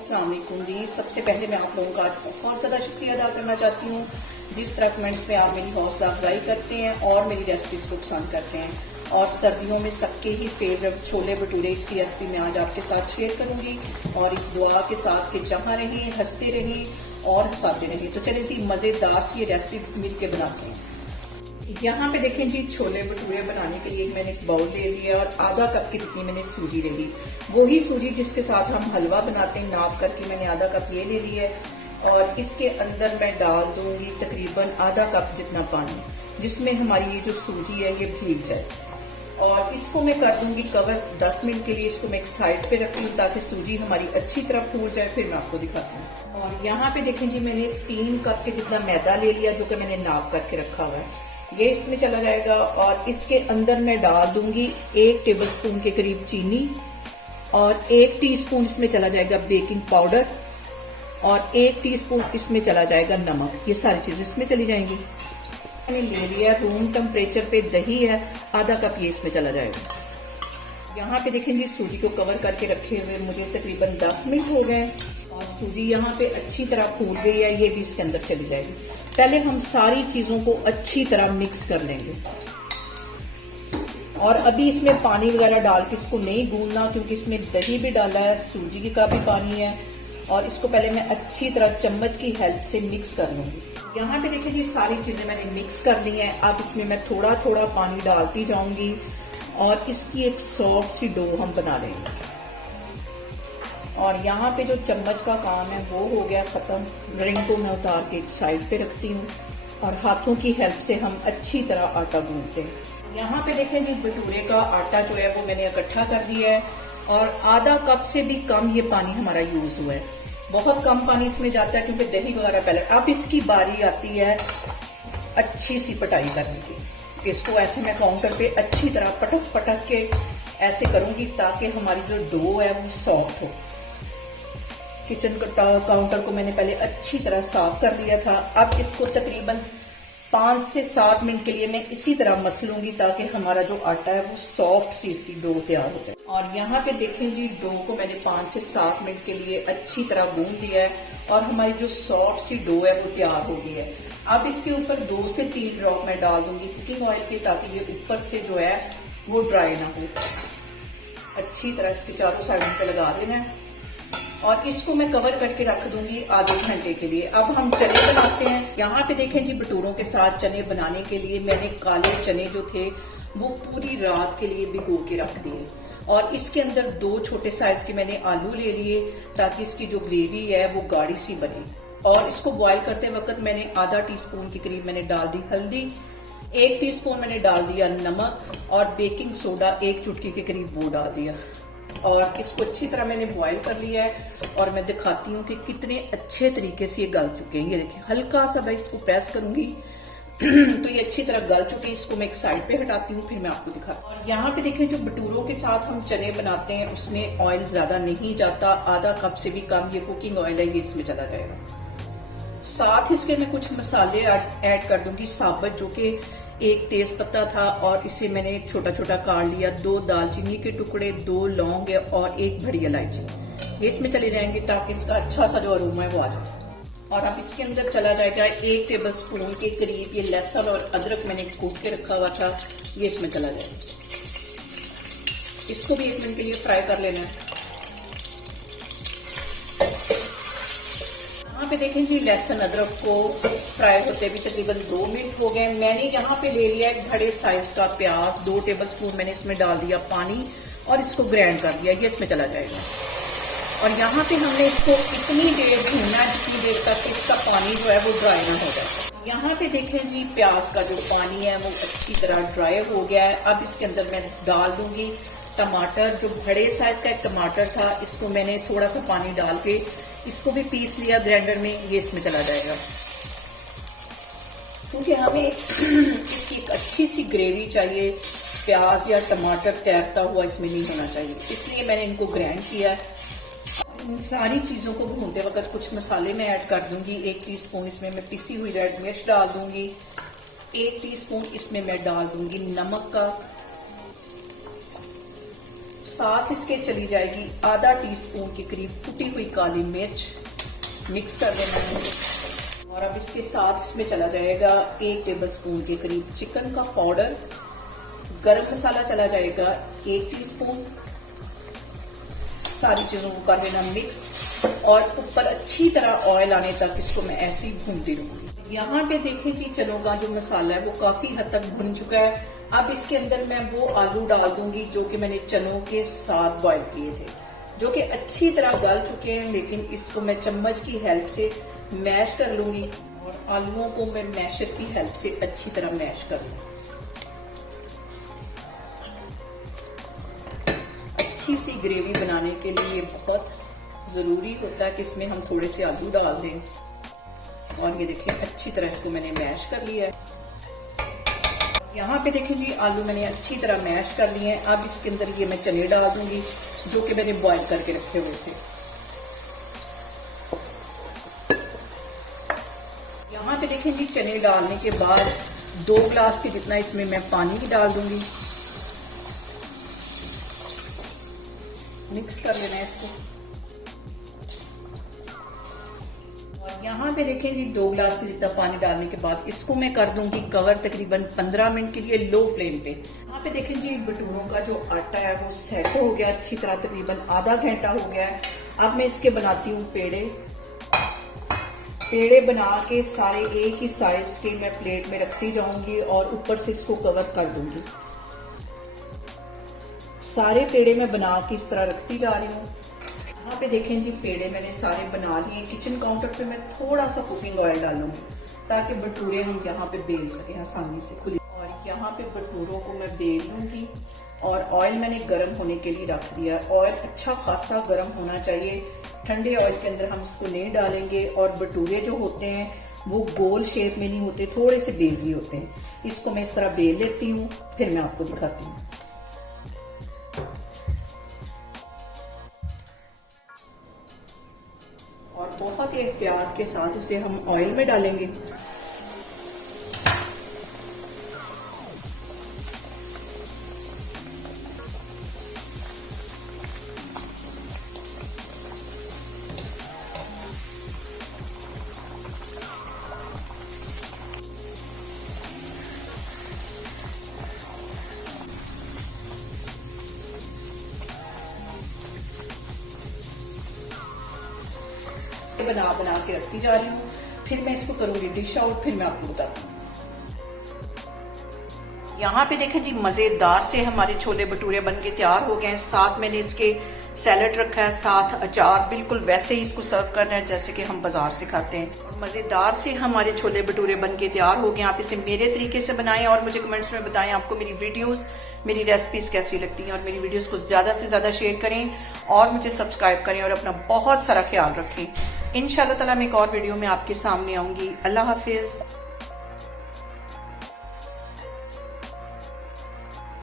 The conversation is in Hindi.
अस्सलाम वालेकुम जी। सबसे पहले मैं आप लोगों का आज बहुत ज़्यादा शुक्रिया अदा करना चाहती हूँ जिस तरह कमेंट्स में आप मेरी हौसला अफजाई करते हैं और मेरी रेसिपीज़ को पसंद करते हैं। और सर्दियों में सबके ही फेवरेट छोले भटूरे इसकी रेसिपी मैं आज आपके साथ शेयर करूँगी और इस दुआ के साथ कि जहाँ रहें हंसते रहें और हंसाते रहें। तो चलें जी, मज़ेदार सी ये रेसिपी मिल के बनाते हैं। यहाँ पे देखें जी, छोले भटूरे बनाने के लिए मैंने एक बाउल ले लिया और आधा कप की जितनी मैंने सूजी ले ली। वही सूजी जिसके साथ हम हलवा बनाते हैं, नाप करके मैंने आधा कप ये ले लिया है। और इसके अंदर मैं डाल दूंगी तकरीबन आधा कप जितना पानी, जिसमें हमारी ये जो सूजी है ये भीग जाए। और इसको मैं कर दूंगी कवर 10 मिनट के लिए। इसको मैं एक साइड पे रखती हूँ ताकि सूजी हमारी अच्छी तरह फूल जाए, फिर मैं आपको दिखाती हूँ। और यहाँ पे देखें जी, मैंने 3 कप के जितना मैदा ले लिया जो कि मैंने नाप करके रखा हुआ है, ये इसमें चला जाएगा। और इसके अंदर मैं डाल दूंगी 1 टेबलस्पून के करीब चीनी और 1 टीस्पून इसमें चला जाएगा बेकिंग पाउडर और 1 टीस्पून इसमें चला जाएगा नमक। ये सारी चीजें इसमें चली जाएंगी। मैंने ले लिया रूम टेम्परेचर पे दही है, आधा कप ये इसमें चला जाएगा। यहाँ पे देखेंगे सूजी को कवर करके रखे हुए मुझे तकरीबन 10 मिनट हो गए और सूजी यहाँ पे अच्छी तरह फूल गई है, ये भी इसके अंदर चली जाएगी। पहले हम सारी चीजों को अच्छी तरह मिक्स कर लेंगे और अभी इसमें पानी वगैरह डाल के इसको नहीं गूंदना, क्योंकि इसमें दही भी डाला है, सूजी का भी पानी है। और इसको पहले मैं अच्छी तरह चम्मच की हेल्प से मिक्स कर लूंगी। यहाँ पे देखिए जी, सारी चीजें मैंने मिक्स कर ली हैं। अब इसमें मैं थोड़ा थोड़ा पानी डालती जाऊंगी और इसकी एक सॉफ्ट सी डो हम बना लेंगे। और यहाँ पे जो चम्मच का काम है वो हो गया खत्म। रिंग को मैं उतार के एक साइड पे रखती हूँ और हाथों की हेल्प से हम अच्छी तरह आटा गूंथते हैं। यहाँ पे देखें जी, भटूरे का आटा जो है वो मैंने इकट्ठा कर दिया है और आधा कप से भी कम ये पानी हमारा यूज हुआ है। बहुत कम पानी इसमें जाता है क्योंकि दही वगैरह पहले। अब इसकी बारी आती है अच्छी सी पटाई करने की। इसको ऐसे मैं काउंटर पे अच्छी तरह पटक पटक के ऐसे करूंगी ताकि हमारी जो डो है वो सॉफ्ट हो। किचन काउंटर को मैंने पहले अच्छी तरह साफ कर लिया था। अब इसको तकरीबन 5 से 7 मिनट के लिए मैं इसी तरह मसलूंगी ताकि हमारा जो आटा है वो सॉफ्ट सी इसकी डो तैयार हो जाए। और यहाँ पे देखें जी, डो को मैंने 5 से 7 मिनट के लिए अच्छी तरह गूंद दिया है और हमारी जो सॉफ्ट सी डो है वो तैयार हो गई है। अब इसके ऊपर 2 से 3 ड्रॉप मैं डाल दूंगी कुकिंग ऑयल के, ताकि ये ऊपर से जो है वो ड्राई ना हो। अच्छी तरह इसके चारों साइडों पे लगा देना है और इसको मैं कवर करके रख दूंगी आधे घंटे के लिए। अब हम चने बनाते हैं। यहाँ पे देखें जी, भटूरों के साथ चने बनाने के लिए मैंने काले चने जो थे वो पूरी रात के लिए भिगो के रख दिए। और इसके अंदर 2 छोटे साइज के मैंने आलू ले लिए ताकि इसकी जो ग्रेवी है वो गाढ़ी सी बने। और इसको बॉईल करते वक्त मैंने आधा टीस्पून के करीब मैंने डाल दी हल्दी, 1 टीस्पून मैंने डाल दिया नमक और बेकिंग सोडा 1 चुटकी के करीब वो डाल दिया। और इसको अच्छी तरह मैंने बॉईल कर लिया है और मैं दिखाती हूँ कि कितने अच्छे तरीके से ये गल चुके हैं। ये देखिए, हल्का सा मैं इसको प्रेस करूंगी तो ये अच्छी तरह गल चुके हैं। इसको मैं एक साइड पे हटाती हूँ, फिर मैं आपको दिखाती हूँ। और यहाँ पे देखें, जो भटूरों के साथ हम चने बनाते हैं उसमें ऑयल ज्यादा नहीं जाता, आधा कप से भी कम ये कुकिंग ऑयल है, ये इसमें चला जाएगा। साथ इसके मैं कुछ मसाले आज ऐड कर दूंगी साबुत, जो कि 1 तेज पत्ता था और इसे मैंने छोटा छोटा काट लिया, 2 दालचीनी के टुकड़े, 2 लौंग और 1 बड़ी इलायची, ये इसमें चले जाएंगे ताकि इसका अच्छा सा जो अरोमा है वो आ जाए। और अब इसके अंदर चला जाएगा 1 टेबलस्पून के करीब ये लहसुन और अदरक मैंने कूट के रखा हुआ था, ये इसमें चला जाएगा। इसको भी 1 मिनट के लिए फ्राई कर लेना है। यहाँ पे देखें जी, लहसुन अदरक को फ्राई होते भी तकरीबन 2 मिनट हो गए। मैंने यहाँ पे ले लिया एक बड़े साइज का प्याज, 2 टेबलस्पून मैंने इसमें डाल दिया पानी और इसको ग्राइंड कर दिया, ये इसमें चला जाएगा। और यहाँ पे हमने इसको इतनी देर भूनना है जितनी देर तक इसका पानी जो है वो ड्राई ना हो जाए। यहाँ पे देखें जी, प्याज का जो पानी है वो अच्छी तरह ड्राई हो गया है। अब इसके अंदर मैं डाल दूंगी टमाटर, जो बड़े साइज का एक टमाटर था, इसको मैंने थोड़ा सा पानी डाल के इसको भी पीस लिया ग्राइंडर में, ये इसमें चला जाएगा। क्योंकि हमें इसकी एक अच्छी सी ग्रेवी चाहिए, प्याज या टमाटर तैरता हुआ इसमें नहीं होना चाहिए, इसलिए मैंने इनको ग्राइंड किया। इन सारी चीजों को भूनते वक्त कुछ मसाले मैं ऐड कर दूंगी। 1 टीस्पून इसमें मैं पिसी हुई रेड मिर्च डाल दूंगी, 1 टीस्पून इसमें मैं डाल दूंगी नमक का, साथ इसके चली जाएगी आधा टीस्पून के करीब कुटी हुई काली मिर्च, मिक्स कर देना है। और अब इसके साथ इसमें चला जाएगा 1 टेबलस्पून के करीब चिकन का पाउडर, गरम मसाला चला जाएगा 1 टीस्पून। सारी चीजों को कर देना मिक्स और ऊपर अच्छी तरह ऑयल आने तक इसको मैं ऐसे ही भूनती रहूंगी। यहाँ पे देखें जी, चनों का जो मसाला है वो काफी हद तक भुन चुका है। अब इसके अंदर मैं वो आलू डाल दूंगी जो कि मैंने चनों के साथ बॉईल किए थे, जो कि अच्छी तरह गल चुके हैं, लेकिन इसको मैं चम्मच की हेल्प से मैश कर लूंगी और आलूओं को मैं मैशर की हेल्प से अच्छी तरह मैश कर लूंगी। अच्छी सी ग्रेवी बनाने के लिए बहुत ज़रूरी होता है कि इसमें हम थोड़े से आलू डाल दें। और ये देखिए अच्छी तरह इसको मैंने मैश कर लिया है। यहाँ पे देखें जी, आलू मैंने अच्छी तरह मैश कर लिए हैं। अब इसके अंदर ये मैं चने डाल दूंगी जो कि मैंने बॉईल करके रखे हुए थे। यहाँ पे देखें जी, चने डालने के बाद 2 गिलास के जितना इसमें मैं पानी भी डाल दूंगी। मिक्स कर लेना है इसको। और यहाँ पे देखें जी, 2 गिलास के जितना पानी डालने के बाद इसको मैं कर दूंगी कवर तकरीबन 15 मिनट के लिए लो फ्लेम पे। यहाँ पे देखें जी, भटूरों का जो आटा है वो सेट हो गया अच्छी तरह, तकरीबन आधा घंटा हो गया है। अब मैं इसके बनाती हूँ पेड़े। पेड़े बना के सारे एक ही साइज के मैं प्लेट में रखती जाऊंगी और ऊपर से इसको कवर कर दूंगी। सारे पेड़े मैं बना के इस तरह रखती जा रही हूँ। यहाँ पे देखें जी, पेड़े मैंने सारे बना लिए। किचन काउंटर पे मैं थोड़ा सा कुकिंग ऑयल डालूंगी ताकि भटूरे हम यहाँ पे बेल सकें आसानी से खुली। और यहाँ पे भटूरों को मैं बेल लूंगी और ऑयल मैंने गर्म होने के लिए रख दिया। ऑयल अच्छा खासा गर्म होना चाहिए, ठंडे ऑयल के अंदर हम इसको नहीं डालेंगे। और भटूरे जो होते हैं वो गोल शेप में नहीं होते, थोड़े से बेजी होते हैं। इसको मैं इस तरह बेल लेती हूँ, फिर मैं आपको दिखाती हूँ। और बहुत ही एहतियात के साथ इसे हम ऑयल में डालेंगे। बना के रखती जा रही हूँ। फिर मैं इसको करूंगी डिश आउट, फिर मैं आपको बताती हूँ। यहाँ पे देखें जी, मजेदार से हमारे छोले भटूरे बन के तैयार हो गए हैं। साथ मैंने इसके सैलेड रखा है, साथ अचार। बिल्कुल वैसे ही इसको सर्व करना है जैसे कि हम बाजार से खाते हैं। और मजेदार से हमारे छोले भटूरे बन के तैयार हो गए। आप इसे मेरे तरीके से बनाएं और मुझे कमेंट्स में बताएं आपको मेरी वीडियोस, मेरी रेसिपीज कैसी लगती हैं। और मेरी वीडियोस को ज्यादा से ज्यादा शेयर करें और मुझे सब्सक्राइब करें और अपना बहुत सारा ख्याल रखें। इंशाल्लाह ताला मैं एक और वीडियो में आपके सामने आऊंगी। अल्लाह हाफिज।